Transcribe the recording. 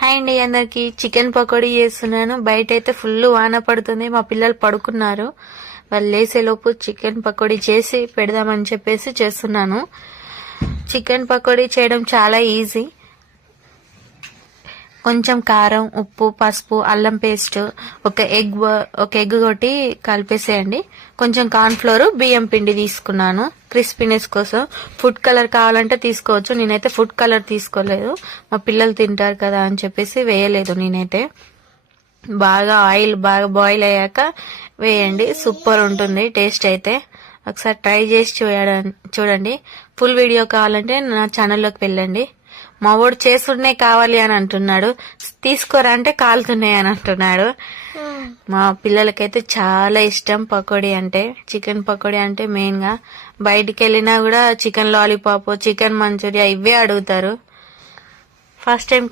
Hi అండి అందరికి. Chicken pakodi చేస్తున్నాను. బయట అయితే ఫుల్ వాన పడుతుంది. మా పిల్లలు పడుకున్నారు. వాళ్ళు లేసేలోపు చికెన్ పకోడీ చేసి పెడదామని చెప్పేసి చేస్తున్నాను. చికెన్ పకోడీ చేయడం చాలా ఈజీ. కొంచెం కారం, ఉప్పు, పసుపు, అల్లం పేస్ట్, ఒక ఎగ్ కొట్టి కలిపేసేయండి. కొంచెం కార్న్ ఫ్లోర్, బియ్యం పిండి తీసుకున్నాను క్రిస్పీనెస్ కోసం. ఫుడ్ కలర్ కావాలంటే తీసుకోవచ్చు. నేనైతే ఫుడ్ కలర్ తీసుకోలేదు, మా పిల్లలు తింటారు కదా అని చెప్పేసి వేయలేదు. నేనైతే ఆయిల్ బాగా బాయిల్ అయ్యాక వేయండి. సూపర్ ఉంటుంది టేస్ట్ అయితే. ఒకసారి ట్రై చేసి చూడండి. ఫుల్ వీడియో కావాలంటే నా ఛానల్లోకి వెళ్ళండి. మా వాడు చేస్తుండే కావాలి అని అంటున్నాడు, తీసుకోరా అంటే కాలుతున్నాయి అని అంటున్నాడు. మా పిల్లలకైతే చాలా ఇష్టం పకోడీ అంటే. చికెన్ పకోడీ అంటే మెయిన్ గా. బయటికి వెళ్ళినా కూడా చికెన్ లాలీపాప్, చికెన్ మంచూరియా ఇవే అడుగుతారు. First time